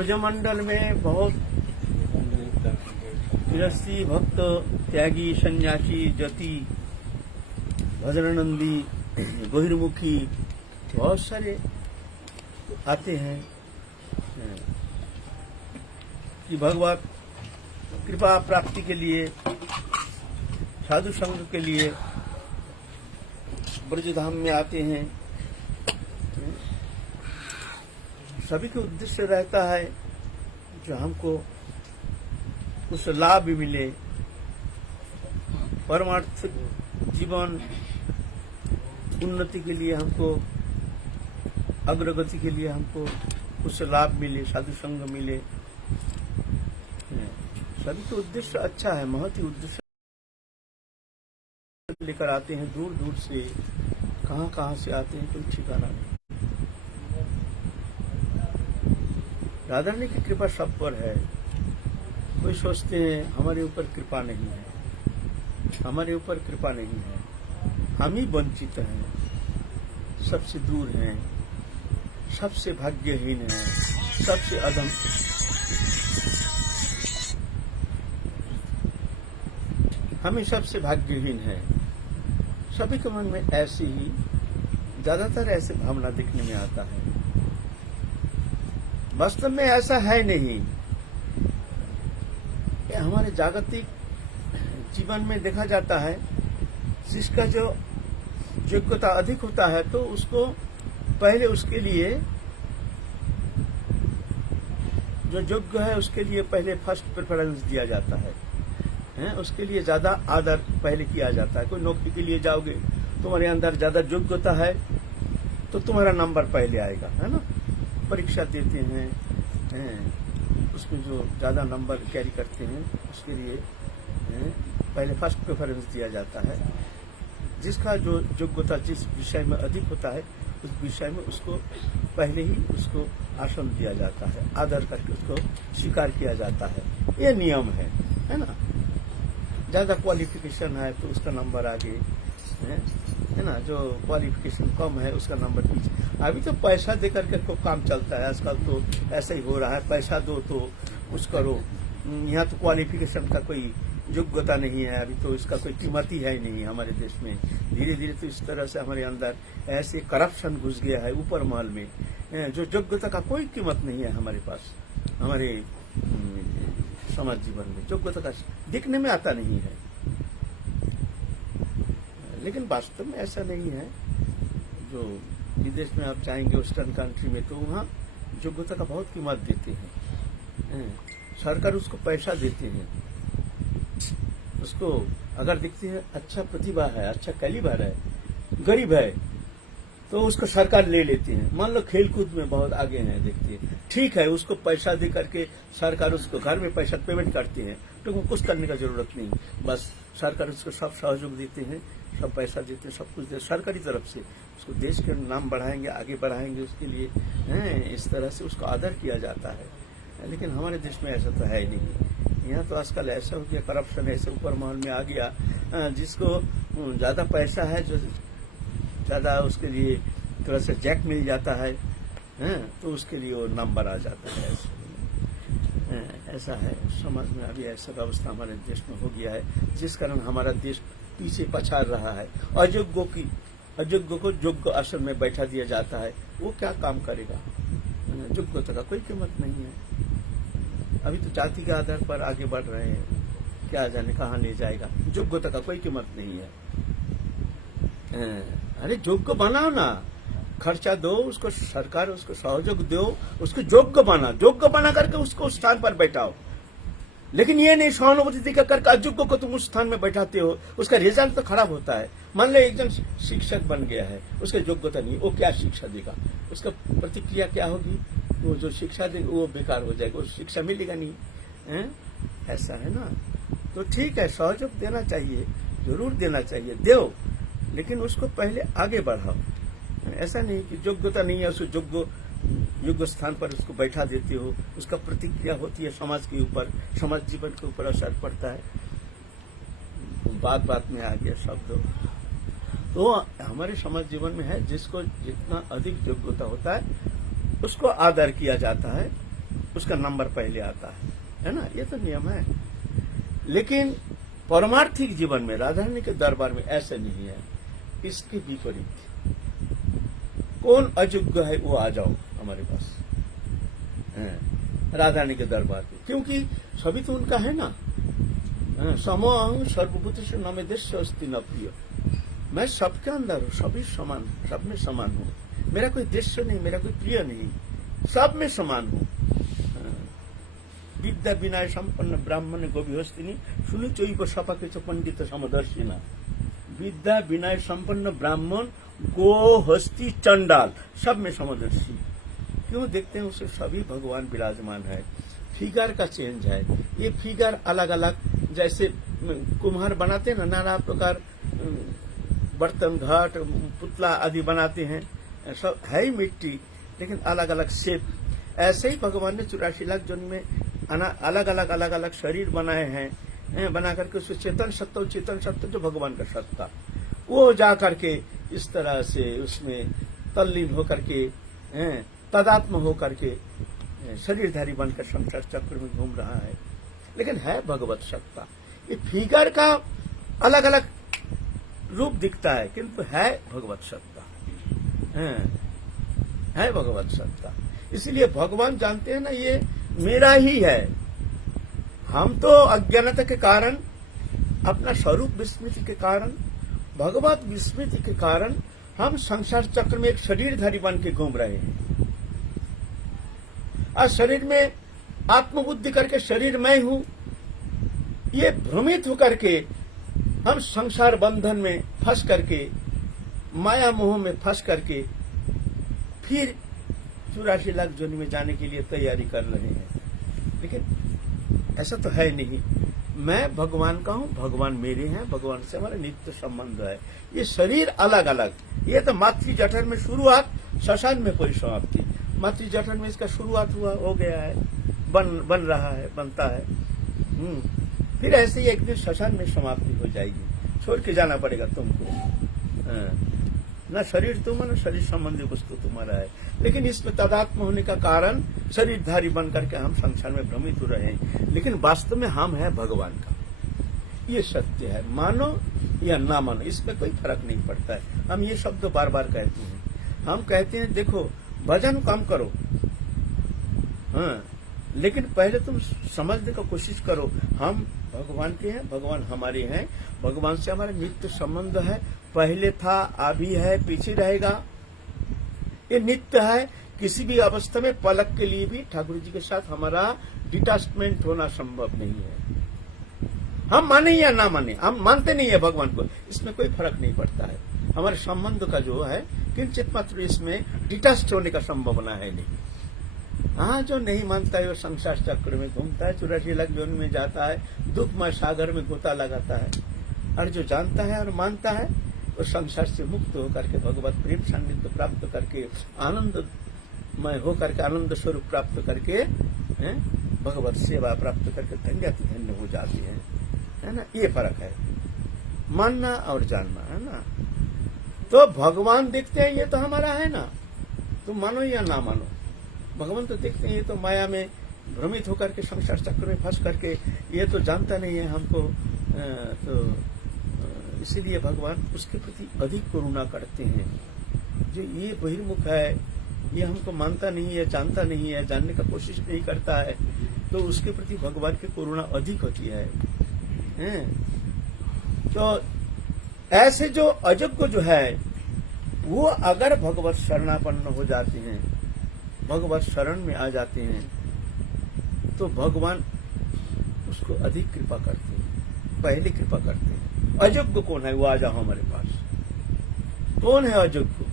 ब्रजमंडल में बहुत गृहस्थी, भक्त, त्यागी, सन्यासी, जति, भजनानंदी, बहिर्मुखी बहुत सारे आते हैं कि भगवत कृपा प्राप्ति के लिए, साधु संघ के लिए ब्रजधाम में आते हैं। सभी का उद्देश्य रहता है जो हमको कुछ लाभ भी मिले, परमार्थ जीवन उन्नति के लिए, हमको अग्रगति के लिए हमको कुछ लाभ मिले, साधु संग मिले। सभी का उद्देश्य अच्छा है, महती उद्देश्य लेकर आते हैं दूर दूर से, कहाँ से आते हैं कोई ठिकाना नहीं। राधा रानी की कृपा सब पर है। कोई सोचते हैं हमारे ऊपर कृपा नहीं है, हमारे ऊपर कृपा नहीं है, हम ही वंचित हैं, सबसे दूर हैं, सबसे भाग्यहीन हैं, सबसे अधम। हम ही सबसे भाग्यहीन हैं। सभी के मन में ऐसी ही, ज्यादातर ऐसे भावना दिखने में आता है। वास्तव में ऐसा है नहीं। हमारे जागतिक जीवन में देखा जाता है, जिसका जो योग्यता अधिक होता है तो उसको पहले, उसके लिए जो योग्य है उसके लिए पहले फर्स्ट प्रेफरेंस दिया जाता है, उसके लिए ज्यादा आदर पहले किया जाता है। कोई नौकरी के लिए जाओगे, तुम्हारे अंदर ज्यादा योग्यता है तो तुम्हारा नंबर पहले आएगा, है ना। परीक्षा देते हैं, उसमें जो ज्यादा नंबर कैरी करते हैं उसके लिए पहले फर्स्ट प्रेफरेंस दिया जाता है। जिसका जो योग्यता जिस विषय में अधिक होता है उस विषय में उसको पहले ही उसको आसन दिया जाता है, आदर करके उसको स्वीकार किया जाता है। ये नियम है ना। ज्यादा क्वालिफिकेशन है तो उसका नंबर आगे है ना, जो क्वालिफिकेशन कम है उसका नंबर पीछे। अभी तो पैसा देकर के खूब काम चलता है आजकल, तो ऐसा ही हो रहा है, पैसा दो तो कुछ करो। यहाँ तो क्वालिफिकेशन का कोई योग्यता नहीं है, अभी तो इसका कोई कीमत ही है नहीं हमारे देश में। धीरे धीरे तो इस तरह से हमारे अंदर ऐसे करप्शन घुस गया है ऊपर महल में, जो योग्यता का कोई कीमत नहीं है हमारे पास। हमारे समाज जीवन में योग्यता का दिखने में आता नहीं है, लेकिन वास्तव में ऐसा नहीं है। जो विदेश में आप जाएंगे वेस्टर्न कंट्री में, तो वहाँ योग्यता का बहुत कीमत देते हैं। सरकार उसको पैसा देते हैं, उसको अगर दिखती है अच्छा प्रतिभा है, अच्छा कैलिबर है, गरीब है, तो उसको सरकार ले लेती है। मान लो खेलकूद में बहुत आगे है, देखती है, ठीक है, उसको पैसा दे करके सरकार उसको घर में पैसा पेमेंट करती है, तो कुछ करने का जरूरत नहीं। बस सरकार उसको सब सहयोग देते हैं, सब पैसा देते हैं, सब कुछ देते सरकारी तरफ से। उसको देश के नाम बढ़ाएंगे, आगे बढ़ाएंगे, उसके लिए इस तरह से उसको आदर किया जाता है। लेकिन हमारे देश में ऐसा तो है नहीं। यहाँ तो आजकल ऐसा हो गया, करप्शन ऐसे ऊपर महल में आ गया, जिसको ज्यादा पैसा है, जो ज्यादा उसके लिए थोड़ा सा जैक मिल जाता है, तो उसके लिए वो नंबर आ जाता है। ऐसा है समाज में, अभी ऐसा व्यवस्था हमारे देश में हो गया है, जिस कारण हमारा देश पीछे पछाड़ रहा है। अयोग्य को योग्य आसन में बैठा दिया जाता है, वो क्या काम करेगा। योग्यता का कोई कीमत नहीं है। अभी तो जाति के आधार पर आगे बढ़ रहे हैं, क्या जाने कहाँ ले जाएगा। योग्यता का कोई कीमत नहीं है। अरे योग्य बनाओ ना, खर्चा दो उसको, सरकार उसको सहयोग दो, उसको योग्य बना करके उसको उस स्थान पर बैठाओ। लेकिन ये नहीं सहानुभूति दिखा करके अयोग्य को तुम उस स्थान में बैठाते हो, उसका रिजल्ट तो खराब होता है। मान लो एक जन शिक्षक बन गया है, उसका योग्यता नहीं, वो क्या शिक्षा देगा, उसका प्रतिक्रिया क्या होगी, वो जो शिक्षा देगा वो बेकार हो जाएगा, वो शिक्षा मिलेगा नहीं ऐसा है ना। तो ठीक है, सहयोग देना चाहिए, जरूर देना चाहिए, दो, लेकिन उसको पहले आगे बढ़ाओ। ऐसा नहीं कि योग्यता नहीं है, उसको योग्य स्थान पर उसको बैठा देते हो, उसका प्रतिक्रिया होती है समाज के ऊपर, समाज जीवन के ऊपर असर पड़ता है। बात में आ गया शब्द, तो हमारे समाज जीवन में है, जिसको जितना अधिक योग्यता होता है उसको आदर किया जाता है, उसका नंबर पहले आता है ना, ये तो नियम है। लेकिन परमार्थिक जीवन में राधा रानी के दरबार में ऐसा नहीं है, इसके विपरीत। कौन अयोग्य है वो आ जाओ हमारे पास राधा रानी के दरबार में, क्योंकि सभी तो उनका है ना। समोहं सर्वभूतेषु न मे देश्य अस्ति न प्रिय, मैं सबके अंदर हूँ, सभी समान, सब में समान हूँ। मेरा कोई देश्य नहीं, मेरा कोई प्रिय नहीं, सब में समान हूँ। विद्या विनय संपन्न ब्राह्मण गोविहस्तिनी सुनि चैव सपाके च पंडित समदर्शिना। विद्या विनय संपन्न ब्राह्मण गो हस्ती चंडाल सब में समदर्शी। क्यों देखते हैं उसे सभी भगवान विराजमान है। फिगर का चेंज है, ये फिगर अलग अलग, जैसे कुम्हार बनाते हैं ना, नाना प्रकार बर्तन घाट पुतला आदि बनाते हैं, सब है ही मिट्टी लेकिन अलग अलग शेप। ऐसे ही भगवान ने 84 लाख जन्म में अलग अलग शरीर बनाए हैं, बना करके उससे चेतन सत्ता जो भगवान का सत्ता, वो जा करके इस तरह से उसमें तल्लीन होकर के तदात्म होकर के शरीरधारी बनकर संसार चक्र में घूम रहा है, लेकिन है भगवत सत्ता। ये फिगर का अलग अलग रूप दिखता है किंतु है भगवत सत्ता, है भगवत सत्ता। इसलिए भगवान जानते हैं ना, ये मेरा ही है। हम तो अज्ञानता के कारण, अपना स्वरूप विस्मृति के कारण, भगवत विस्मृति के कारण हम संसार चक्र में एक शरीरधारी बन के घूम रहे हैं। और शरीर में आत्मबुद्धि करके शरीर मैं हूं, ये भ्रमित होकर के हम संसार बंधन में फंस करके, माया मोह में फंस करके फिर 84 लाख जोनि में जाने के लिए तैयारी कर रहे हैं। लेकिन ऐसा तो है नहीं, मैं भगवान का हूं, भगवान मेरे हैं, भगवान से हमारा नित्य संबंध है। ये शरीर अलग अलग, ये तो मातृ जठर में शुरुआत, श्मशान में कोई समाप्ति। मातृ जठर में इसका शुरुआत हुआ, हो गया है, बन रहा है, बनता है, फिर ऐसे ही एक दिन श्मशान में समाप्ति हो जाएगी, छोड़ के जाना पड़ेगा तुमको। न शरीर तुम, न शरीर संबंधी वस्तु तुम्हारा है। लेकिन इसमें तदात्म होने का कारण शरीरधारी बन करके हम संसार में भ्रमित हो रहे हैं, लेकिन वास्तव में हम है भगवान का। ये सत्य है, मानो या ना मानो, इसमें कोई फर्क नहीं पड़ता है। हम ये शब्द बार बार कहते हैं। हम कहते हैं देखो भजन कम करो, लेकिन पहले तुम समझने का कोशिश करो, हम भगवान के हैं, भगवान हमारे हैं, भगवान से हमारा नित्य संबंध है, पहले था, अभी है, पीछे रहेगा, ये नित्य है। किसी भी अवस्था में पलक के लिए भी ठाकुर जी के साथ हमारा डिटैचमेंट होना संभव नहीं है। हम माने या ना माने, हम मानते नहीं है भगवान को, इसमें कोई फर्क नहीं पड़ता है। हमारे संबंध का जो है किंचित मात्र इसमें डिटैच होने का संभावना है नहीं। हाँ, जो नहीं मानता है वो संसार चक्र में घूमता है, 84 लाख जोन में जाता है, दुखमय सागर में गोता लगाता है। और जो जानता है और मानता है वो संसार से मुक्त होकर के भगवत प्रेम सान्निध्य प्राप्त करके, आनंदमय होकर के, आनंद स्वरूप प्राप्त करके, भगवत सेवा प्राप्त करके धन्य हो जाते हैं, है ना। ये फर्क है, मानना और जानना, है ना। तो भगवान देखते हैं ये तो हमारा है ना, तुम मानो या ना मानो, भगवान तो देखते हैं ये तो माया में भ्रमित होकर के संसार चक्र में फंस करके, ये तो जानता नहीं है हमको, तो इसीलिए भगवान उसके प्रति अधिक करुणा करते हैं। जो ये बहिर्मुख है, ये हमको मानता नहीं है, जानता नहीं है, जानने का कोशिश नहीं करता है, तो उसके प्रति भगवान की करुणा अधिक होती है। तो ऐसे जो अयोग्य जो है वो अगर भगवत शरणापन्न हो जाते हैं, भगवत शरण में आ जाते हैं, तो भगवान उसको अधिक कृपा करते हैं, पहले कृपा करते हैं। अयोग्य कौन है वो आ जाओ हमारे पास। कौन है अयोग्य?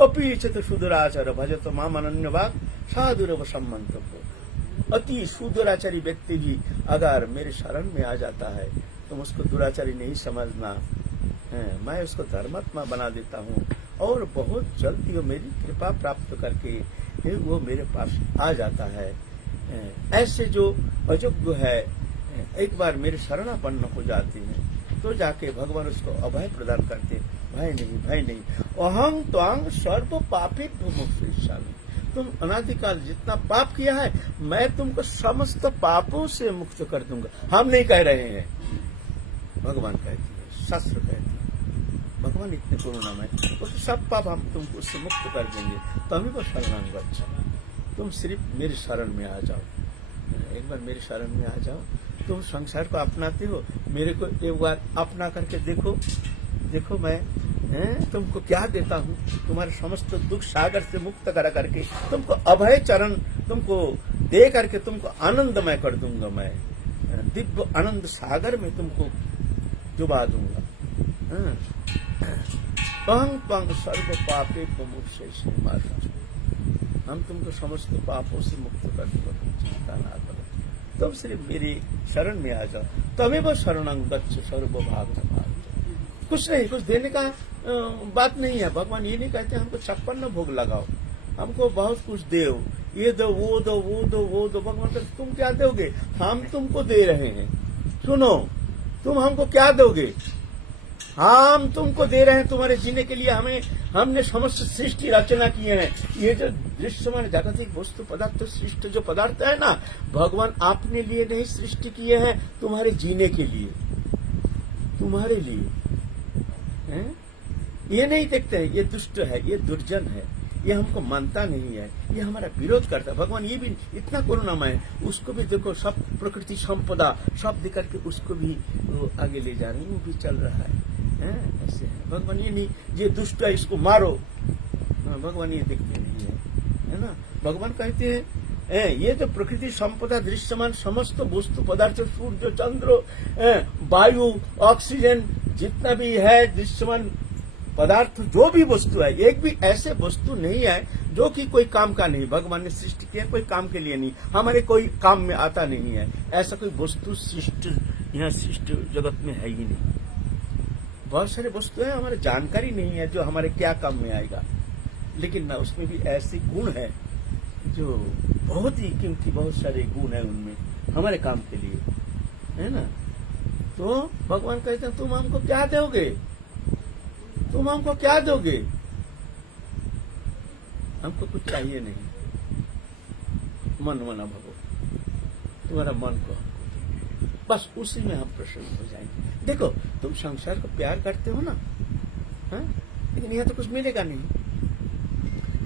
अपीछित सुदुराचार भजत माम अनन्यभाग साधुरव सम्मंतव्य। अति सुदुराचारी व्यक्ति भी अगर मेरे शरण में आ जाता है तो उसको दुराचारी नहीं समझना, मैं उसको धर्मात्मा बना देता हूँ और बहुत जल्दी वो मेरी कृपा प्राप्त करके फिर वो मेरे पास आ जाता है। ऐसे जो अयोग्य है एक बार मेरे शरणापन्न हो जाते हैं तो जाके भगवान उसको अभय प्रदान करते, भय नहीं, अहं त्वां सर्व पापी मुक्तिष्यामि। तुम अनादिकाल जितना पाप किया है मैं तुमको समस्त पापों से मुक्त कर दूंगा। हम नहीं कह रहे हैं, भगवान कहते हैं, शास्त्र कहते हैं। भगवान इतने करुणामय, वो तो सब पाप हम तुमको उससे मुक्त कर देंगे। तभी वो शरण गच्छ, तुम सिर्फ मेरे शरण में आ जाओ, एक बार मेरे शरण में आ जाओ। तुम संसार को अपनाते हो, मेरे को एक बार अपना करके देखो, देखो मैं तुमको क्या देता हूँ। तुम्हारे समस्त दुख सागर से मुक्त करा करके तुमको अभय चरण तुमको दे करके तुमको आनंदमय कर दूंगा। मैं दिव्य आनंद सागर में तुमको डुबा दूंगा। पंग पंग सर्व पापे मुझसे, हम तुमको समस्त पापों से मुक्त कर दूंगा, चिंता ना करो। तुम सिर्फ मेरी शरण में आ जाओ, तमेव शरणं गच्छ सर्वभाग। कुछ नहीं, कुछ देने का बात नहीं है। भगवान ये नहीं कहते हमको 56 भोग लगाओ, हमको बहुत कुछ दो, ये दो वो दो वो दो वो दो। भगवान कहते तुम क्या दोगे, हम तुमको दे रहे हैं। सुनो, तुम हमको क्या दोगे, हम तुमको दे रहे हैं तुम्हारे जीने के लिए। हमने समस्त सृष्टि रचना किए हैं। ये जो दृश्यमान जागतिक वस्तु पदार्थ सृष्टि जो पदार्थ है ना, भगवान आपने लिए नहीं सृष्टि किए हैं, तुम्हारे जीने के लिए, तुम्हारे लिए है? ये नहीं देखते हैं, ये दुष्ट है, ये दुर्जन है, ये हमको मानता नहीं है, ये हमारा विरोध करता है। भगवान ये भी इतना करुणामय है, उसको भी देखो, सब प्रकृति संपदा सब देकर के उसको भी वो आगे ले जा रहे हैं, वो भी चल रहा है। ऐसे है भगवान, ये नहीं ये दुष्ट है इसको मारो, भगवान ये देखते नहीं है ना। भगवान कहते हैं ये जो प्रकृति संपदा दृश्यमान समस्त वस्तु पदार्थ, सूर्य चंद्र वायु ऑक्सीजन जितना भी है दृश्यमान पदार्थ, जो भी वस्तु है, एक भी ऐसे वस्तु नहीं है जो कि कोई काम का नहीं। भगवान ने सृष्टि किया कोई काम के लिए नहीं, हमारे कोई काम में आता नहीं है। ऐसा कोई वस्तु सृष्टि यहाँ सृष्टि जगत में है ही नहीं। बहुत सारे वस्तु है हमारे जानकारी नहीं है जो हमारे क्या काम में आएगा, लेकिन ना उसमें भी ऐसे गुण है जो बहुत ही कीमती, बहुत सारे गुण है उनमें हमारे काम के लिए, है ना। तो भगवान कहते हैं तुम हमको क्या दोगे, तुम हमको क्या दोगे, हमको कुछ चाहिए नहीं। मन मना भगो, तुम्हारा मन को बस उसी में हम प्रसन्न हो जाएंगे। देखो, तुम संसार को प्यार करते हो ना, लेकिन यह तो कुछ मिलेगा नहीं।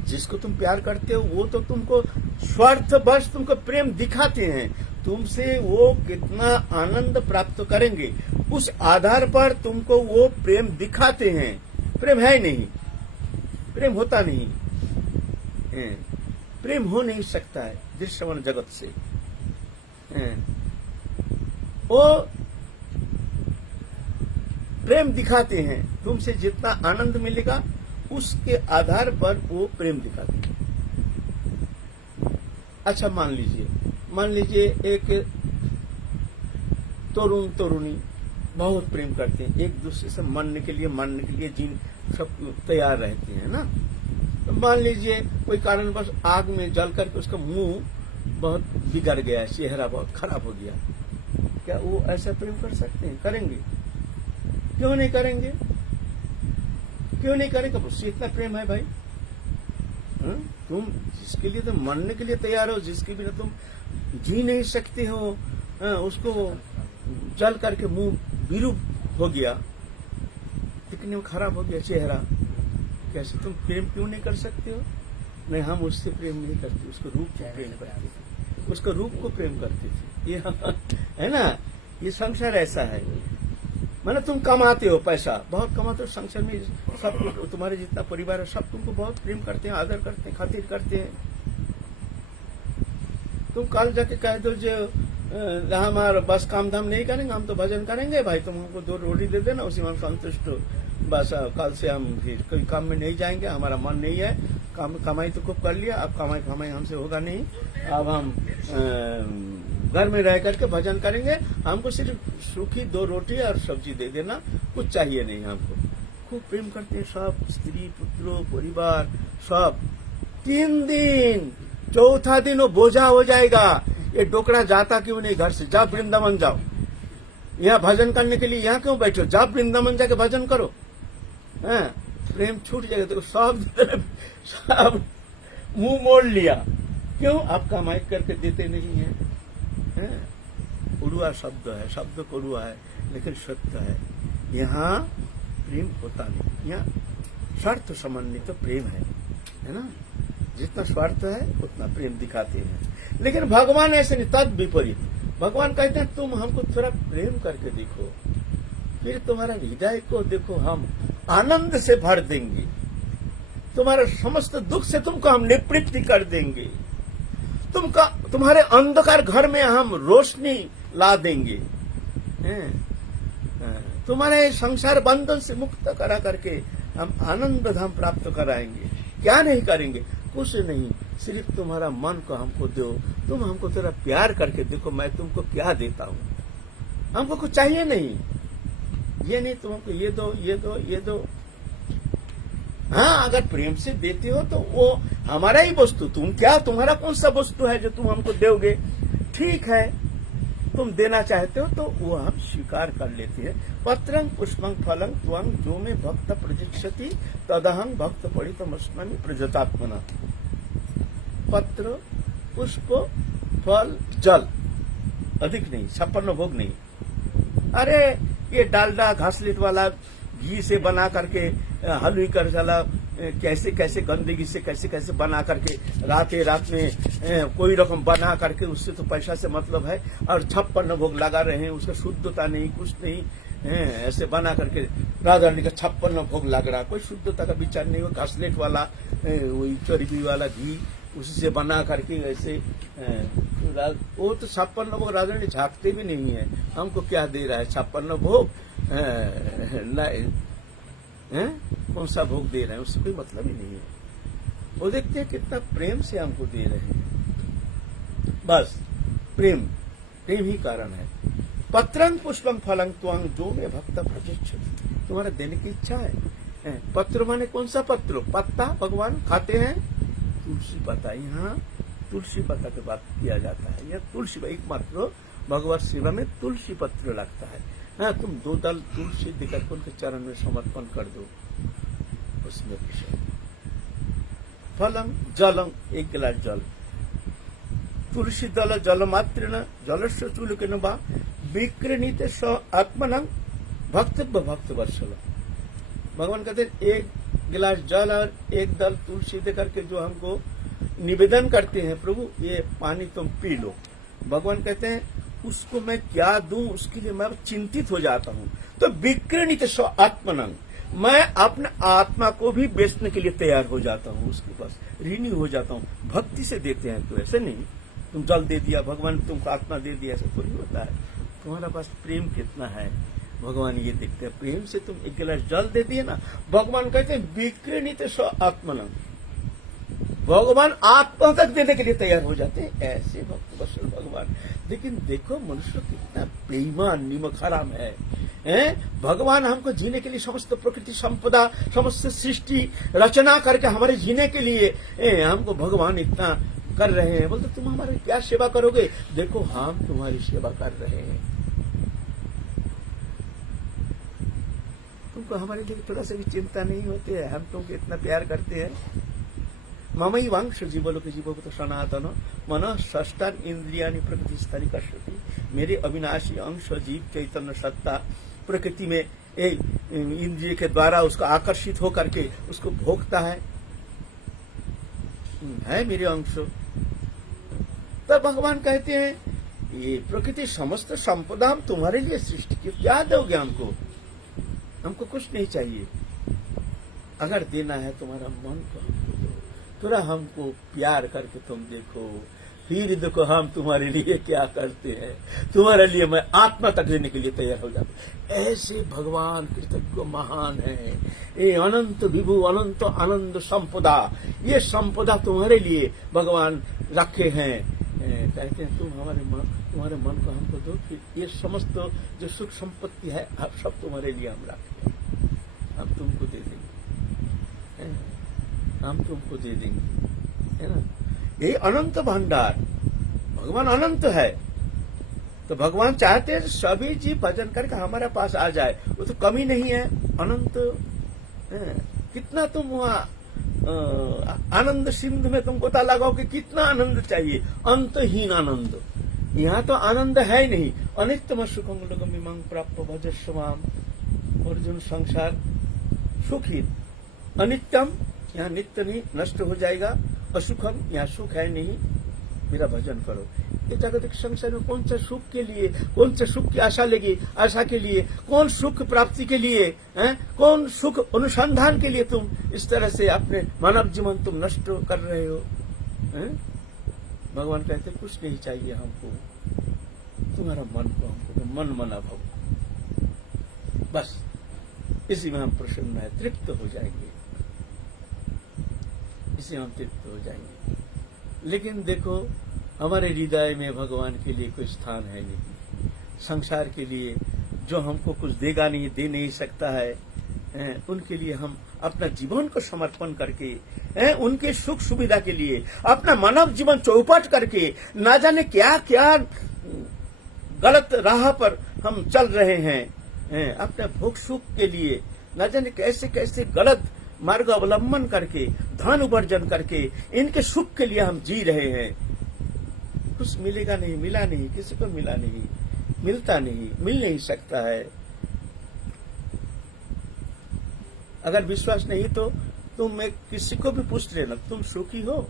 जिसको तुम प्यार करते हो वो तो तुमको स्वार्थवश तुमको प्रेम दिखाते हैं, तुमसे वो कितना आनंद प्राप्त करेंगे उस आधार पर तुमको वो प्रेम दिखाते हैं। प्रेम है नहीं, प्रेम होता नहीं, प्रेम हो नहीं सकता है दृश्यमान जगत से। वो प्रेम दिखाते हैं, तुमसे जितना आनंद मिलेगा उसके आधार पर वो प्रेम दिखाते हैं। अच्छा, मान लीजिए एक तरुण तरुणी बहुत प्रेम करते हैं, एक दूसरे से मानने के लिए जीन सब तैयार रहते हैं ना। तो मान लीजिए कोई कारणवश आग में जल करके उसका मुंह बहुत बिगड़ गया, चेहरा बहुत खराब हो गया, क्या वो ऐसा प्रेम कर सकते हैं? करेंगे? क्यों नहीं करेंगे? क्यों नहीं करेंगे? उससे इतना प्रेम है भाई। तुम जिसके लिए तुम मरने के लिए तैयार हो, जिसके बिना तुम जी नहीं सकते हो, उसको जल करके मुंह विरूप हो गया, दिखने में खराब हो गया चेहरा, कैसे तुम प्रेम क्यों नहीं कर सकते हो? नहीं, हम उससे प्रेम नहीं करते, उसको रूप से प्रेम करते थे, उसको रूप को प्रेम करते थे। ये है ना, ये संसार ऐसा है। माने तुम कमाते हो पैसा, बहुत कमाते हो, संसार में सब तुम्हारे जितना परिवार है सब तुमको बहुत प्रेम करते हैं, आदर करते हैं, खातिर करते हैं। तुम कल जाके कह दो जो हमारा बस काम धाम नहीं करेंगे, हम तो भजन करेंगे भाई, तुम हमको 2 रोटी दे देना, उसी में हम संतुष्ट हो, बस कल से हम फिर कोई काम में नहीं जाएंगे, हमारा मन नहीं है, कमाई तो खूब कर लिया, अब कमाई हमसे होगा नहीं, अब हम घर में रह करके भजन करेंगे, हमको सिर्फ सूखी 2 रोटी और सब्जी दे देना, कुछ चाहिए नहीं हमको। खूब प्रेम करते हैं सब, स्त्री पुत्रों परिवार सब। 3 दिन, चौथा दिन वो बोझा हो जाएगा, ये डोकरा जाता क्यों नहीं घर से? जाओ वृंदावन जाओ, यहाँ भजन करने के लिए यहाँ क्यों बैठो? जाओ वृंदावन जाके भजन करो, प्रेम छूट जाएगा। देखो सब मुंह मोड़ लिया। क्यों? आप कमाई करके देते नहीं है? उड़ुआ शब्द है, शब्द कड़ुआ है, लेकिन सत्य है। यहाँ प्रेम होता नहीं, यहाँ स्वार्थ समन्वित तो प्रेम है ना। जितना स्वार्थ है उतना प्रेम दिखाते हैं, लेकिन भगवान ऐसे नहीं, तद विपरीत। भगवान कहते हैं तुम हमको थोड़ा प्रेम करके देखो, फिर तुम्हारा हृदय को देखो, हम आनंद से भर देंगे, तुम्हारा समस्त दुख से तुमको हम निवृत्ति कर देंगे, तुम्हारे अंधकार घर में हम रोशनी ला देंगे, तुम्हारे संसार बंधन से मुक्त करा करके हम आनंद धाम प्राप्त कराएंगे। क्या नहीं करेंगे? कुछ नहीं, सिर्फ तुम्हारा मन को हमको दो, तुम हमको थोड़ा प्यार करके देखो, मैं तुमको क्या देता हूँ। हमको कुछ चाहिए नहीं, ये नहीं तुमको ये दो ये दो ये दो। हाँ, अगर प्रेम से देते हो तो वो हमारा ही वस्तु, तुम क्या, तुम्हारा कौन सा वस्तु है जो तुम हमको दोगे? ठीक है, तुम देना चाहते हो तो वो हम स्वीकार कर लेते हैं। पत्रं पुष्पं फलं त्वं जो में भक्त प्रजिष्यति तदहं भक्त पठितमस्मि प्रजतात्मना। पत्र, पुष्प, फल, जल, अधिक नहीं, 56 भोग नहीं। अरे ये डालडा घासलेट वाला घी से बना करके हलवी कर चला, कैसे कैसे गंदगी से कैसे कैसे बना करके रात में कोई रकम बना करके, उससे तो पैसा से मतलब है, और 56 भोग लगा रहे हैं, उसका शुद्धता नहीं, कुछ नहीं, ऐसे बना करके राधा रानी का 56 भोग लग रहा, कोई शुद्धता का विचार नहीं हो। घासलेट वाला वही चर्बी वाला घी उसी से बना करके ऐसे, वो तो 56 भोग राधा रानी झाँकते भी नहीं है, हमको क्या दे रहा है 56 भोग, कौन सा भोग दे रहे हैं, उससे कोई मतलब ही नहीं है। वो देखते हैं कितना प्रेम से हमको दे रहे हैं, बस प्रेम ही कारण है। पत्रं पुष्पं फलं त्वं जो में भक्त प्रजिष्यति, तुम्हारा देने की इच्छा है। पत्र माने कौन सा पत्र? पत्ता भगवान खाते हैं, तुलसी पत्ता। यहाँ तुलसी पत्ता की बात किया जाता है। यह तुलसी एकमात्र भगवत सेवा में तुलसी पत्र लगता है। हाँ, तुम 2 दल तुलसी देकर उनके चरण में समर्पण कर दो, उसमें विषय। फलम जलम, 1 गिलास जल। तुलसी दल जल मात्र जलस्य चुलुकेन वा विक्रणीत स आत्मनं भक्तव्य भक्त वर्षल। भगवान कहते हैं 1 गिलास जल और 1 दल तुलसी देकर के जो हमको निवेदन करते हैं, प्रभु ये पानी तुम पी लो। भगवान कहते हैं उसको मैं क्या दूं, उसके लिए मैं चिंतित हो जाता हूं। तो विक्रणित स्व आत्मनं, मैं अपने आत्मा को भी बेचने के लिए तैयार हो जाता हूं, उसके पास ऋणी हो जाता हूं। भक्ति से देते हैं तो ऐसे नहीं तुम जल दे दिया, भगवान तुमको आत्मा दे दिया, ऐसा थोड़ी होता है। तुम्हारा पास प्रेम कितना है भगवान ये देखते हैं। प्रेम से तुम 1 गिलास जल दे दिए ना, भगवान कहते हैं विक्रणित स्व आत्मनं, भगवान आत्मा तक देने के लिए तैयार हो जाते हैं। ऐसे भक्त वत्सल भगवान। लेकिन देखो मनुष्य कितना बेईमान निमक हराम है। भगवान हमको जीने के लिए समस्त प्रकृति संपदा, समस्त सृष्टि रचना करके हमारे जीने के लिए हमको भगवान इतना कर रहे हैं। बोलते तुम हमारी क्या सेवा करोगे? देखो हम तुम्हारी सेवा कर रहे हैं, तुमको हमारे लिए थोड़ा सा भी चिंता नहीं होती है, हम तुमको इतना प्यार करते हैं। ममई वंश जीवलोक जीवभूत सनातन मन षष्ठान इंद्रियानि प्रकृति स्तरी कश्यति। मेरे अविनाशी अंश जीव चैतन्य सत्ता प्रकृति में इंद्रिय के द्वारा उसको आकर्षित होकर के उसको भोगता है मेरे अंश। तब भगवान कहते हैं ये प्रकृति समस्त संपदा हम तुम्हारे लिए सृष्टि की, क्या दोगे हमको? हमको कुछ नहीं चाहिए। अगर देना है तुम्हारा मन को हमको दो, थोड़ा हमको प्यार करके तुम देखो, फिर देखो हम तुम्हारे लिए क्या करते हैं। तुम्हारे लिए मैं आत्मा तक देने के लिए तैयार हो जाता। ऐसे भगवान कृतज्ञ महान है। ये अनंत विभु अनंत आनंद संपदा, ये संपदा तुम्हारे लिए भगवान रखे हैं। कहते हैं तुम्हारे मन को हमको दो, फिर ये समस्त जो सुख संपत्ति है सब तुम्हारे लिए हम रखे हैं, हम तुमको दे देंगे, हम तुमको दे देंगे, है ना। यही अनंत भंडार, भगवान अनंत है। तो भगवान चाहते हैं सभी जीव भजन करके हमारे पास आ जाए। वो तो कमी नहीं है, अनंत है। कितना तुम वहां आनंद सिंधु में तुम गोता लगाओ कि कितना आनंद चाहिए, अंतहीन आनंद। यहाँ तो आनंद है नहीं। अनित्यम सुखम लोगम इमां प्राप्त भजस्वाम। अर्जुन संसार सुखी, अनित्यम यहाँ नित्य नहीं, नष्ट हो जाएगा। असुखम यहाँ सुख है नहीं, मेरा भजन करो। ये जागतिक संसार में कौन सा सुख के लिए, कौन सा सुख की आशा लगी, आशा के लिए, कौन सुख प्राप्ति के लिए है, कौन सुख अनुसंधान के लिए तुम इस तरह से अपने मानव जीवन तुम नष्ट कर रहे हो है? भगवान कहते कुछ नहीं चाहिए हमको, तुम्हारा मन को हमको तो मन मना भव, बस इसी में हम प्रसन्न है, तृप्त हो जाएंगे, इसी में हम तृप्त हो जाएंगे। लेकिन देखो हमारे हृदय में भगवान के लिए कोई स्थान है नहीं। संसार के लिए जो हमको कुछ देगा नहीं, दे नहीं सकता है, उनके लिए हम अपना जीवन को समर्पण करके, उनके सुख सुविधा के लिए अपना मानव जीवन चौपट करके ना जाने क्या क्या गलत राह पर हम चल रहे हैं, अपने भोग सुख के लिए ना जाने कैसे कैसे गलत मार्ग अवलंबन करके, धन उपार्जन करके, इनके सुख के लिए हम जी रहे हैं। कुछ मिलेगा नहीं, मिला नहीं, किसी को मिला नहीं, मिलता नहीं, मिल नहीं सकता है। अगर विश्वास नहीं तो तुम एक किसी को भी पूछ लेना, तुम सुखी हो?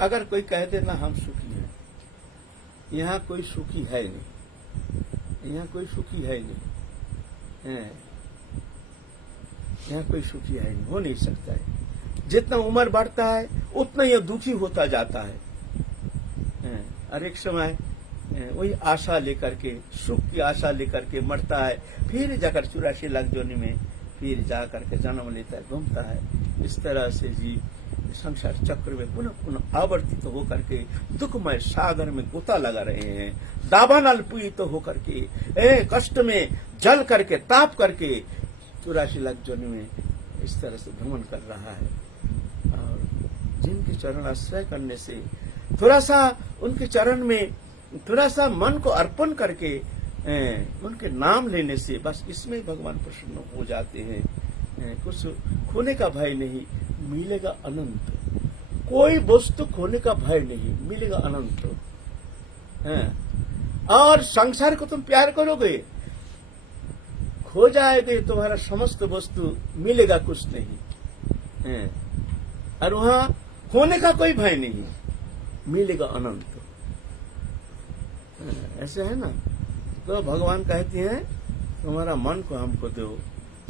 अगर कोई कह देना हम सुखी हैं, यहाँ कोई सुखी है नहीं, यहाँ कोई सुखी है नहीं, यहाँ कोई सुखी है नहीं, हो नहीं सकता है। जितना उम्र बढ़ता है उतना यह दुखी होता जाता है। और एक समय वही आशा लेकर के, सुख की आशा लेकर के मरता है, फिर जाकर 84 लाख जोनी में फिर जाकर के जन्म लेता है, घूमता है। इस तरह से जीव संसार चक्र में पुनः पुनः आवर्तित होकर के दुखमय सागर में गोता लगा रहे हैं, दावानल पीड़ित होकर के, कष्ट में जल करके, ताप करके 84 लाख जोनी में इस तरह से भ्रमण कर रहा है। और जिनके चरण आश्रय करने से, थोड़ा सा उनके चरण में थोड़ा सा मन को अर्पण करके, उनके नाम लेने से बस इसमें भगवान प्रसन्न हो जाते हैं। कुछ खोने का भय नहीं, मिलेगा अनंत। कोई वस्तु खोने का भय नहीं, मिलेगा अनंत। और संसार को तुम प्यार करोगे, खो जाएगे तुम्हारा समस्त वस्तु, मिलेगा कुछ नहीं। और वहां खोने का कोई भय नहीं, मिलेगा अनंत। ऐसे है ना। तो भगवान कहते हैं तुम्हारा मन को हमको दो,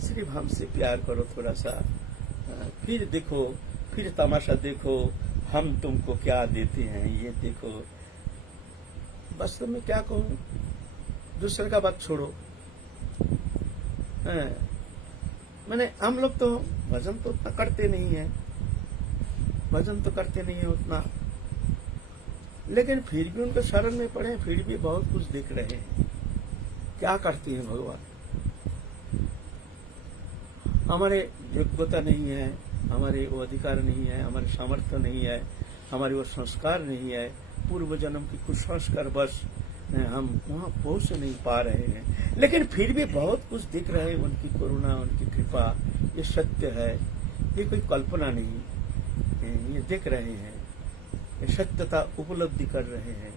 सिर्फ हमसे प्यार करो थोड़ा सा, फिर देखो, फिर तमाशा देखो, हम तुमको क्या देते हैं ये देखो। बस तो मैं क्या कहूं, दूसरे का बात छोड़ो। मैंने हम लोग तो भजन तो उतना करते नहीं है, भजन तो करते नहीं है उतना, लेकिन फिर भी उनके शरण में पड़े, फिर भी बहुत कुछ देख रहे हैं। क्या करते हैं भगवान? हमारे योग्यता नहीं है, हमारे वो अधिकार नहीं है, हमारे सामर्थ्य नहीं है, हमारे वो संस्कार नहीं है, पूर्व जन्म की कुछ संस्कार बस हम वहां पहुंच नहीं पा रहे हैं। लेकिन फिर भी बहुत कुछ दिख रहे हैं, उनकी करुणा, उनकी कृपा, ये सत्य है, ये कोई कल्पना नहीं, ये देख रहे हैं, ये सत्यता उपलब्धि कर रहे हैं।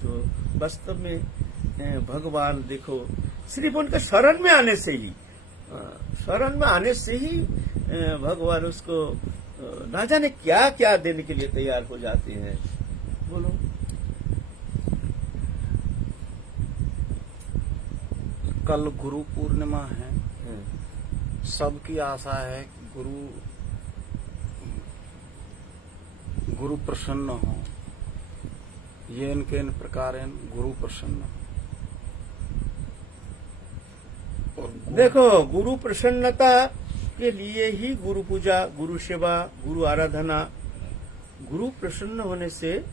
तो वास्तव में भगवान देखो, सिर्फ उनके शरण में आने से ही, शरण में आने से ही भगवान उसको ना जाने क्या क्या देने के लिए तैयार हो जाते हैं। बोलो। कल गुरु पूर्णिमा है, सबकी आशा है गुरु प्रसन्न हो, ये इनके इन प्रकार गुरु प्रसन्न। और देखो, गुरु प्रसन्नता के लिए ही गुरु पूजा, गुरु सेवा, गुरु आराधना, गुरु प्रसन्न होने से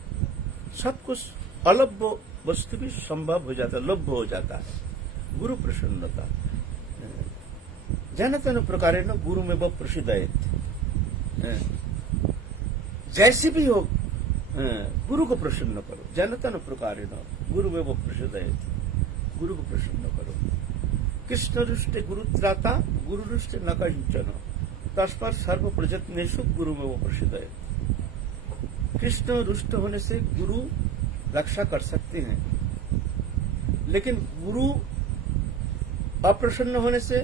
सब कुछ अलभ्य वस्तु भी संभव हो जाता है, लभ्य हो जाता है। गुरु प्रसन्नता जनतन प्रकार गुरु में वो प्रसिद्ध है। जैसे भी हो गुरु को प्रसन्न करो, जनतन प्रकार गुरु में वो प्रसिद्ध है, गुरु को प्रसन्न करो। कृष्ण रुष्ट गुरु त्राता, गुरु रुष्ट न कंचन। तस्पर सर्व प्रजत्नेषु गुरु में वो प्रसिद्ध है। कृष्ण रुष्ट होने से गुरु रक्षा कर सकते हैं, लेकिन गुरु अप्रसन्न होने से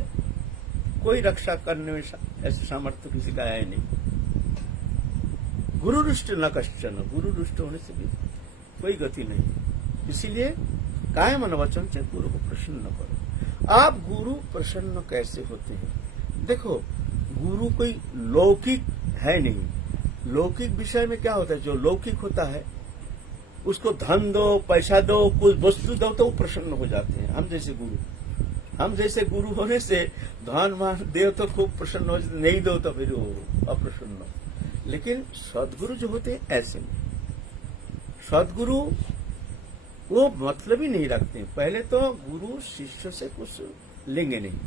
कोई रक्षा करने में ऐसे सामर्थ्य किसी का है नहीं। गुरु रुष्ट न कश्चन, गुरु रुष्ट होने से भी कोई गति नहीं। इसीलिए काय मन वचन से गुरु को प्रसन्न करो। आप गुरु प्रसन्न कैसे होते हैं? देखो, गुरु कोई लौकिक है नहीं। लौकिक विषय में क्या होता है? जो लौकिक होता है उसको धन दो, पैसा दो, कुछ वस्तु दो तो वो प्रसन्न हो जाते हैं। हम जैसे गुरु होने से धन मान दे तो खूब प्रसन्न हो जाते, नहीं दो तो फिर वो अप्रसन्न। लेकिन सदगुरु जो होते हैं ऐसे नहीं। सदगुरु वो मतलब ही नहीं रखते। पहले तो गुरु शिष्य से कुछ लेंगे नहीं,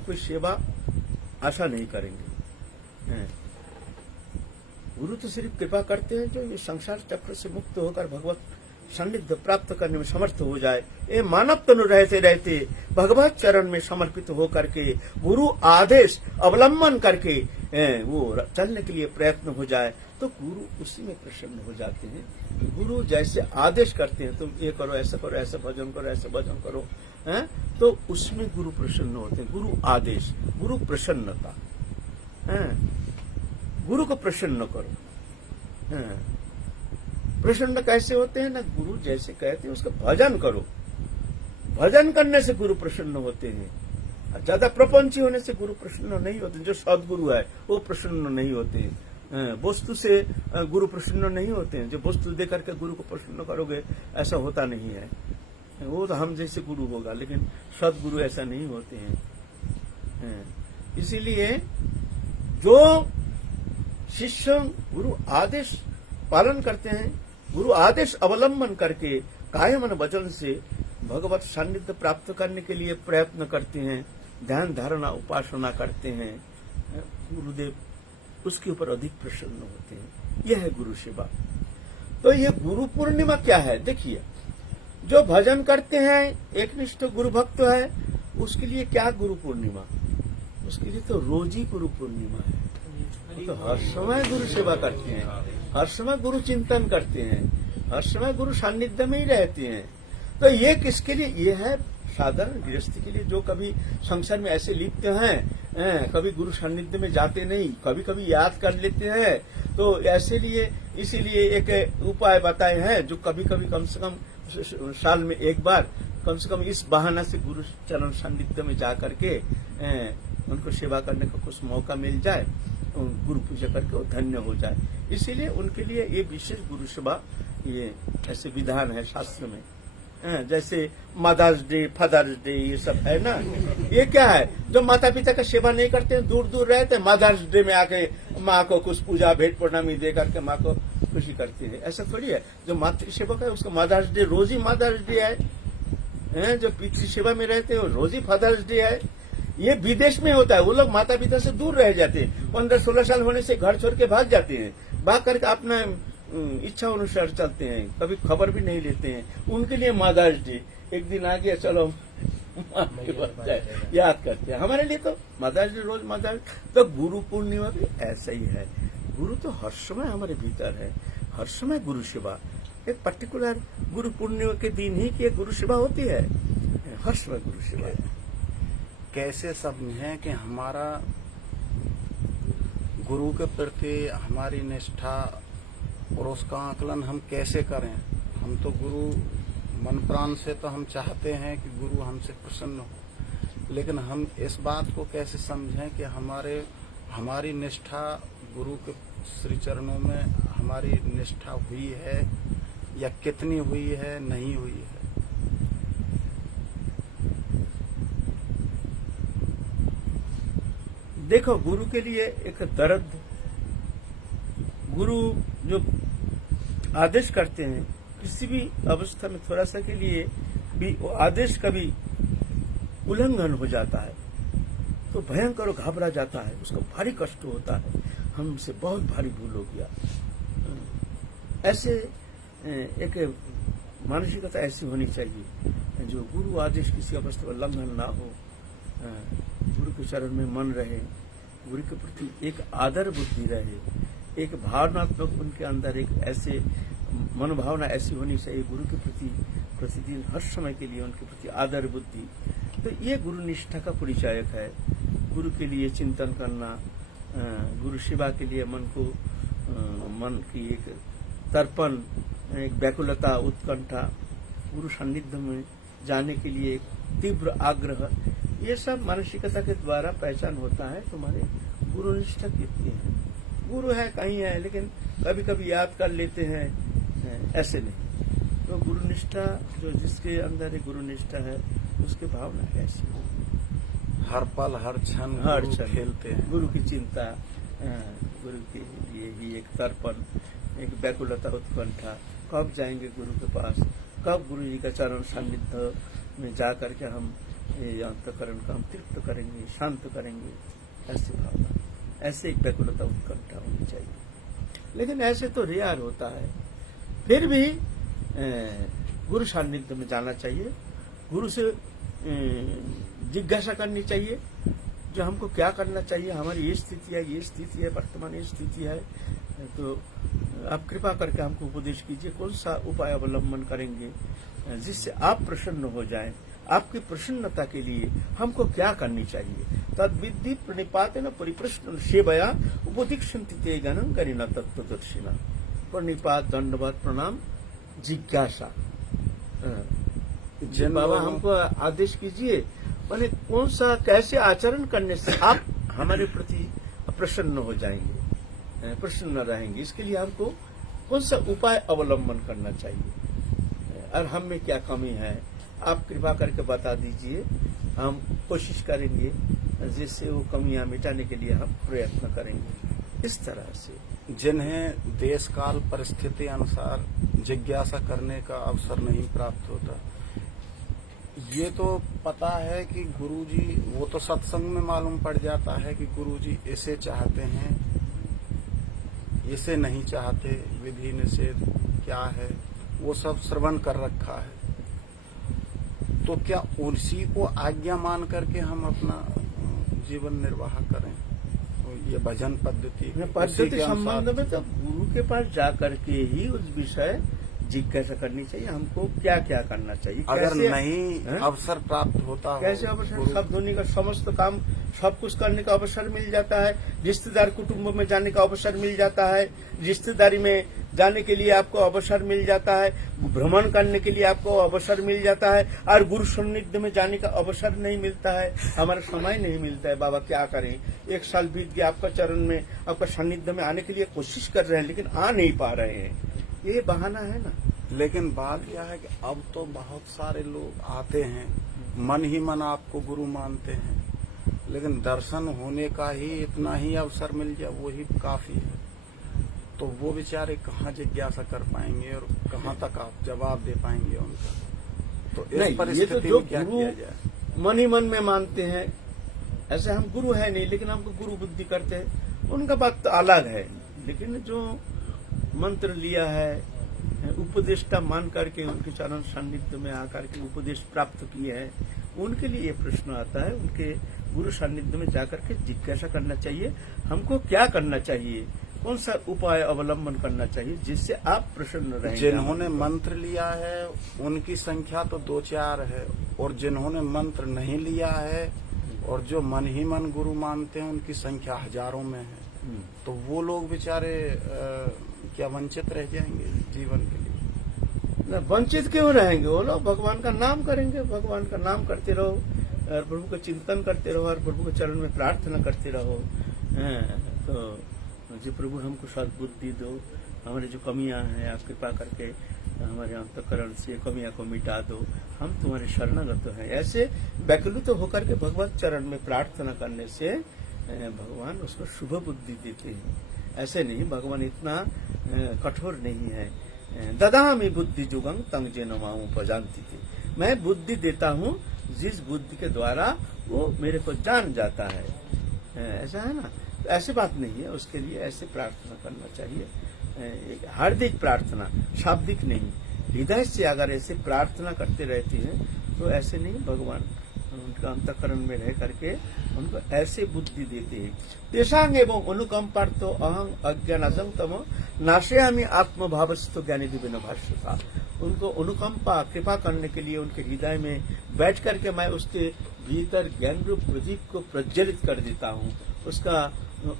कोई सेवा आशा नहीं करेंगे। गुरु तो सिर्फ कृपा करते हैं जो ये संसार चक्र से मुक्त होकर भगवत सान्निध्य प्राप्त करने में समर्थ हो जाए। ये मानव तनु रहते रहते भगवत चरण में समर्पित होकर के गुरु आदेश अवलंबन करके वो चलने के लिए प्रयत्न हो जाए तो गुरु उसी में प्रसन्न हो जाते हैं। गुरु जैसे आदेश करते हैं, तुम ये करो, ऐसा करो, ऐसा भजन करो, ऐसा भजन करो, तो उसमें गुरु प्रसन्न होते हैं। गुरु आदेश, गुरु प्रसन्नता, गुरु को प्रसन्न करो। प्रसन्न कैसे होते हैं ना? गुरु जैसे कहते हैं उसका भजन करो। भजन करने से गुरु प्रसन्न होते हैं। ज्यादा प्रपंची होने से गुरु प्रसन्न नहीं होते। जो सदगुरु है वो प्रसन्न नहीं होते। वस्तु से गुरु प्रसन्न नहीं होते हैं। जो वस्तु दे करके गुरु को प्रसन्न करोगे ऐसा होता नहीं है। वो तो हम जैसे गुरु होगा, लेकिन सदगुरु ऐसा नहीं होते हैं। इसीलिए जो शिष्य गुरु आदेश पालन करते हैं, गुरु आदेश अवलंबन करके कायमन वचन से भगवत सान्निध्य प्राप्त करने के लिए प्रयत्न करते हैं, ध्यान धारणा उपासना करते हैं, गुरुदेव उसके ऊपर अधिक प्रसन्न होते हैं। यह है गुरु सेवा। तो ये गुरु पूर्णिमा क्या है? देखिए, जो भजन करते हैं, एकनिष्ठ गुरु भक्त है, उसके लिए क्या गुरु पूर्णिमा? उसके लिए तो रोज ही गुरु पूर्णिमा है। तो हर समय गुरु सेवा करते हैं, हर समय गुरु चिंतन करते हैं, हर समय गुरु सान्निध्य में ही रहते हैं। तो ये किसके लिए? ये है साधारण गृहस्थी के लिए, जो कभी संसार में ऐसे लिप्त हैं, कभी गुरु सान्निध्य में जाते नहीं, कभी कभी याद कर लेते हैं। तो ऐसे लिए इसीलिए एक उपाय बताए हैं, जो कभी कभी कम से कम साल में एक बार कम से कम इस बहाना से गुरु चरण सान्निध्य में जा करके उनको सेवा करने का कुछ मौका मिल जाए, गुरु पूजा करके वो धन्य हो जाए। इसीलिए उनके लिए ये विशेष गुरु सेवा, ये ऐसे विधान है शास्त्र में। जैसे मदर्स डे, फादर्स डे, ये सब है ना। ये क्या है? जो माता पिता का सेवा नहीं करते हैं, दूर दूर रहते हैं, मदर्स डे में आके माँ को कुछ पूजा भेंट प्रणामी दे करके माँ को खुशी करती है। ऐसा थोड़ी है। जो मातृ सेवक है उसका मदर्स डे रोज ही मदर्स डे है। जो पितृ सेवा में रहते हैं रोज ही फादर्स डे है। ये विदेश में होता है। वो लोग माता पिता से दूर रह जाते हैं, 15-16 साल होने से घर छोड़ के भाग जाते हैं, भाग करके अपना इच्छा अनुसार चलते हैं, कभी खबर भी नहीं लेते हैं। उनके लिए मदर्स डे एक दिन आ गया, चलो याद करते हैं। हमारे लिए तो मदर्स डे रोज मदर्स। तो गुरु पूर्णिमा भी ऐसा ही है। गुरु तो हर समय हमारे भीतर है, हर समय गुरु सेवा। एक पर्टिकुलर गुरु पूर्णिमा के दिन ही की गुरु सेवा होती है, हर समय गुरु सेवा है। कैसे समझें कि हमारा गुरु के प्रति हमारी निष्ठा और उसका आकलन हम कैसे करें? हम तो गुरु मन प्राण से तो हम चाहते हैं कि गुरु हमसे प्रसन्न हो, लेकिन हम इस बात को कैसे समझें कि हमारी निष्ठा गुरु के श्री चरणों में हमारी निष्ठा हुई है या कितनी हुई है, नहीं हुई है? देखो, गुरु के लिए एक दर्द, गुरु जो आदेश करते हैं किसी भी अवस्था में थोड़ा सा के लिए भी वो आदेश कभी उल्लंघन हो जाता है तो भयंकर घबरा जाता है, उसको भारी कष्ट होता है, हमसे बहुत भारी भूल हो गया। ऐसे एक मानसिकता ऐसी होनी चाहिए जो गुरु आदेश किसी अवस्था में उल्लंघन ना हो, गुरु के चरण में मन रहे, गुरु के प्रति एक आदर बुद्धि रहे, एक भावनात्मक उनके अंदर एक ऐसे मनोभावना ऐसी होनी चाहिए गुरु के प्रति प्रतिदिन हर समय के लिए उनके प्रति आदर बुद्धि। तो ये गुरु निष्ठा का परिचायक है। गुरु के लिए चिंतन करना, गुरु सेवा के लिए मन की एक तर्पण, एक व्याकुलता, उत्कंठा, गुरु सान्निध्य में जाने के लिए एक तीव्र आग्रह, ये सब मानसिकता के द्वारा पहचान होता है तुम्हारे गुरु निष्ठा कितनी है। गुरु है कहीं है, लेकिन कभी कभी याद कर लेते हैं, ऐसे नहीं। तो गुरु निष्ठा जो जिसके अंदर एक गुरु निष्ठा है उसकी भावना कैसी हो, हर पल हर क्षण हर गुरु क्षण खेलते हैं। गुरु की चिंता, गुरु के लिए ही एक तर्पण, एक व्याकुलता, उत्कंठा, कब जाएंगे गुरु के पास, कब गुरु जी का चरण सान्निध्य में जा करके हम ये अंतःकरण का हम तृप्त करेंगे, शांत करेंगे, ऐसी भावना, ऐसे एक व्याकुलता, उत्कंठा होनी चाहिए। लेकिन ऐसे तो रेयर होता है। फिर भी गुरु सान्निध्य में जाना चाहिए, गुरु से जिज्ञासा करनी चाहिए जो हमको क्या करना चाहिए, हमारी ये स्थिति है, वर्तमान ये स्थिति है, तो आप कृपा करके हमको उपदेश कीजिए, कौन सा उपाय अवलंबन करेंगे जिससे आप प्रसन्न हो जाएं, आपकी प्रसन्नता के लिए हमको क्या करनी चाहिए। तद विद्धि प्रणिपातेन परिप्रश्न सेवया उपदीक्षन्ति ते गणं गरिण तत्त्वदर्शिना। प्रणिपात, दंडवत, प्रणाम, जिज्ञासा। जिन बाबा लोगों- हमको आदेश कीजिए, माने कौन सा कैसे आचरण करने से आप हमारे प्रति प्रसन्न हो जाएंगे, प्रसन्न रहेंगे, इसके लिए हमको कौन सा उपाय अवलंबन करना चाहिए और हम में क्या कमी है, आप कृपा करके बता दीजिए, हम कोशिश करेंगे जिससे वो कमियां मिटाने के लिए हम प्रयत्न करेंगे। इस तरह से जिन्हें देश काल परिस्थिति अनुसार जिज्ञासा करने का अवसर नहीं प्राप्त होता, ये तो पता है कि गुरुजी, वो तो सत्संग में मालूम पड़ जाता है कि गुरुजी इसे चाहते हैं, इसे नहीं चाहते, विधि निषेध क्या है वो सब श्रवण कर रखा है। तो क्या उसी को आज्ञा मान करके हम अपना जीवन निर्वाह करें? तो ये भजन पद्धति पद्धति संबंध में तो गुरु के पास जा करके ही उस विषय जिज्ञासा करनी चाहिए, हमको क्या क्या करना चाहिए, अगर कैसे, नहीं अवसर प्राप्त होता हो, कैसे अवसर, गुरु- सब दुनिया का समस्त काम सब कुछ करने का अवसर मिल जाता है, रिश्तेदार कुटुंब में जाने का अवसर मिल जाता है, रिश्तेदारी में जाने के लिए आपको अवसर मिल जाता है, भ्रमण करने के लिए आपको अवसर मिल जाता है, और गुरु सान्निध्य में जाने का अवसर नहीं मिलता है, हमारा समय नहीं मिलता है। बाबा क्या करें, 1 साल बीत गया, आपका चरण में, आपका सान्निध्य में आने के लिए कोशिश कर रहे हैं लेकिन आ नहीं पा रहे हैं, ये बहाना है ना। लेकिन बात यह है कि अब तो बहुत सारे लोग आते हैं, मन ही मन आपको गुरु मानते हैं, लेकिन दर्शन होने का ही इतना ही अवसर मिल जाए वही काफी है। तो वो बेचारे कहाँ जिज्ञासा कर पाएंगे और कहाँ तक आप जवाब दे पाएंगे उनका। तो नहीं, इस ये तो परिस्थिति जो में क्या गुरु किया जाए? मन ही मन में मानते हैं, ऐसे हम गुरु है नहीं लेकिन हमको गुरु बुद्धि करते हैं, उनका बात अलग है। लेकिन जो मंत्र लिया है, उपदेष्टा मान करके उनके चरण सान्निध्य में आकर के उपदेश प्राप्त किए हैं, उनके लिए ये प्रश्न आता है, उनके गुरु सान्निध्य में जाकर के जिज्ञासा करना चाहिए, हमको क्या करना चाहिए, कौन सा उपाय अवलंबन करना चाहिए जिससे आप प्रसन्न रहेंगे। जिन्होंने मंत्र लिया है उनकी संख्या तो 2-4 है, और जिन्होंने मंत्र नहीं लिया है और जो मन ही मन गुरु मानते हैं उनकी संख्या हजारों में है। तो वो लोग बेचारे क्या वंचित रह जाएंगे जीवन के लिए? वंचित क्यों रहेंगे, वो लोग भगवान का नाम करेंगे, भगवान का नाम करते रहो और प्रभु का चिंतन करते रहो और प्रभु के चरण में प्रार्थना करते रहो। तो जी प्रभु हमको सद्बुद्धि दो, हमारी जो कमियां हैं आप कृपा करके हमारे अंतःकरण से कमियां को मिटा दो, हम तुम्हारे शरणागत हैं। ऐसे व्याकुलित होकर के भगवत चरण में प्रार्थना करने से भगवान उसको शुभ बुद्धि देते हैं। ऐसे नहीं, भगवान इतना कठोर नहीं है। ददामि बुद्धि जुगं तंग जेनमाऊं उपजानती थी, मैं बुद्धि देता हूँ जिस बुद्धि के द्वारा वो मेरे को जान जाता है। ऐसा है ना, तो ऐसी बात नहीं है, उसके लिए ऐसे प्रार्थना करना चाहिए, एक हार्दिक प्रार्थना, शाब्दिक नहीं, हृदय से अगर ऐसे प्रार्थना करते रहते हैं तो ऐसे नहीं भगवान उनका अंतःकरण में रह करके उनको ऐसे बुद्धि देते हैं। तेषांग एवं अनुकंपार्थो अहं अज्ञानसं तमो नाशयामि आत्मभावस्तो ज्ञानी दिव्य भाष्यता। उनको अनुकंपा कृपा करने के लिए उनके हृदय में बैठ करके मैं उसके भीतर ज्ञान रूप प्रदीप को प्रज्वलित कर देता हूँ, उसका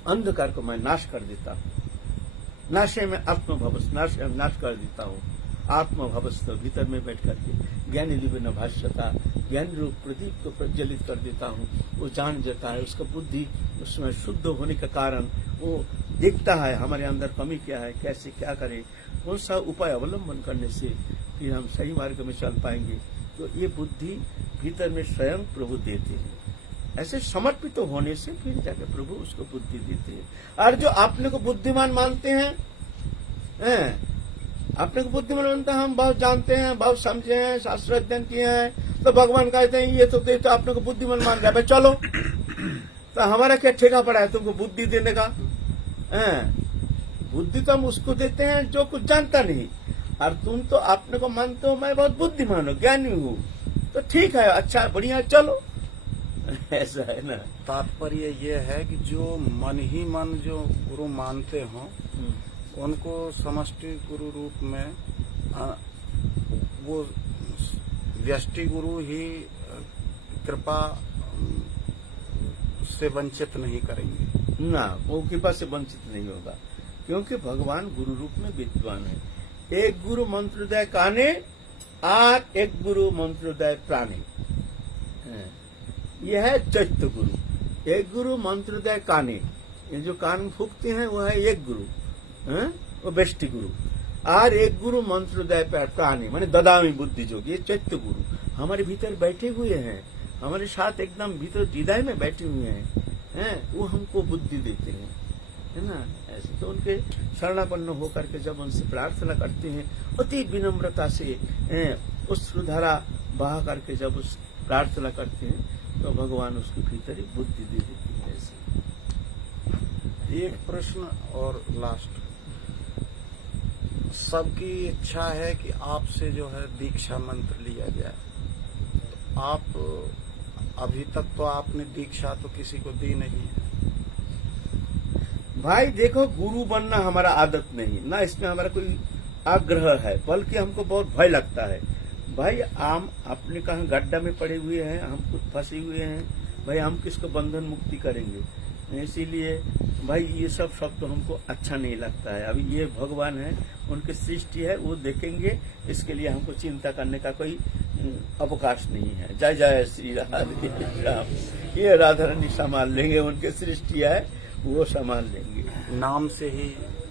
अंधकार को मैं नाश कर देता हूँ। नाशे में आत्मभवस नाश कर देता हूँ। आत्मभवस्त भीतर में बैठ करके ज्ञानी दिव्य भाष्यता ज्ञान रूप प्रदीप को प्रज्वलित कर देता हूँ। वो जान जाता है, उसका बुद्धि उसमें शुद्ध होने के कारण वो देखता है हमारे अंदर कमी क्या है, कैसे क्या करें, कौन सा उपाय अवलंबन करने से फिर हम सही मार्ग में चल पाएंगे। तो ये बुद्धि भीतर में स्वयं प्रभु देते हैं। ऐसे समर्पित होने से फिर जाके प्रभु उसको बुद्धि देते हैं। और जो अपने को बुद्धिमान मानते हैं, अपने को बुद्धिमान मानते हैं, हम बहुत जानते हैं, बहुत समझे हैं, शास्त्र अध्ययन किए हैं, तो भगवान कहते हैं ये तो अपने को बुद्धिमान मान गया, भाई चलो। तो हमारा क्या ठेका पड़ा है तुमको बुद्धि देने का? बुद्धि तो हम उसको देते हैं जो कुछ जानता नहीं, और तुम तो अपने को मानते हो मैं बहुत बुद्धिमान हूँ, ज्ञानी हूँ, तो ठीक है, अच्छा बढ़िया, चलो। ऐसा है ना। तात्पर्य ये है कि जो मन ही मन जो गुरु मानते हो उनको समष्टि गुरु रूप में वो व्यष्टि गुरु ही कृपा से वंचित नहीं करेंगे ना, वो कृपा से वंचित नहीं होगा, क्योंकि भगवान गुरु रूप में विद्वान है। एक गुरु मंत्रोदय काने और एक गुरु मंत्रोदय प्राणे, यह है चैत्य गुरु। एक गुरु मंत्रोदय काने, ये जो कान फूकते हैं वो है एक गुरु, वो बेष्टि गुरु। और एक गुरु मंत्रोदय प्राणी माने ददामी बुद्धि जो, ये चैत्य गुरु हमारे भीतर बैठे हुए हैं, हमारे साथ एकदम भीतर हृदय में बैठे हुए हैं, वो हमको बुद्धि देते हैं, है ना। ऐसे तो उनके शरणापन्न होकर के जब उनसे प्रार्थना करते हैं अति विनम्रता से, उस सुधारा बहा करके जब उस प्रार्थना करते हैं तो भगवान उसके भीतर ही बुद्धि दे देती है। ऐसे एक प्रश्न और लास्ट, सबकी इच्छा है कि आपसे जो है दीक्षा मंत्र लिया जाए। आप अभी तक तो आपने दीक्षा तो किसी को दी नहीं है। भाई देखो, गुरु बनना हमारा आदत नहीं, ना इसमें हमारा कोई आग्रह है, बल्कि हमको बहुत भय लगता है। भाई हम अपने कहा गड्ढा में पड़े हुए हैं, हम खुद फंसे हुए हैं, भाई हम किसको बंधन मुक्ति करेंगे। इसीलिए भाई ये सब शब्द तो हमको अच्छा नहीं लगता है। अभी ये भगवान है, उनकी सृष्टि है, वो देखेंगे, इसके लिए हमको चिंता करने का कोई अवकाश नहीं है। जय जय श्री राम। ये राधा रानी संभाल लेंगे, उनकी सृष्टि है, वो संभाल लेंगे। नाम से ही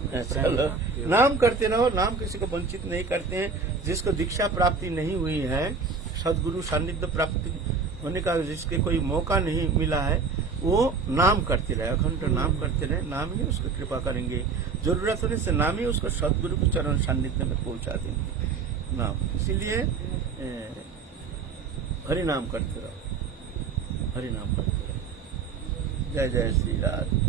चलो, नाम करते रहो, नाम किसी को वंचित नहीं करते हैं। जिसको दीक्षा प्राप्ति नहीं हुई है, सदगुरु सानिध्य प्राप्ति होने का जिसके कोई मौका नहीं मिला है, वो नाम करते रहे, अखंड नाम करते रहे, नाम ही उसको कृपा करेंगे। जरूरत होने से नाम ही उसको सदगुरु के चरण सानिध्य में पहुंचा देंगे। नाम, इसीलिए हरि नाम करते रहो, हरि नाम करते रहो। जय जय श्री राम।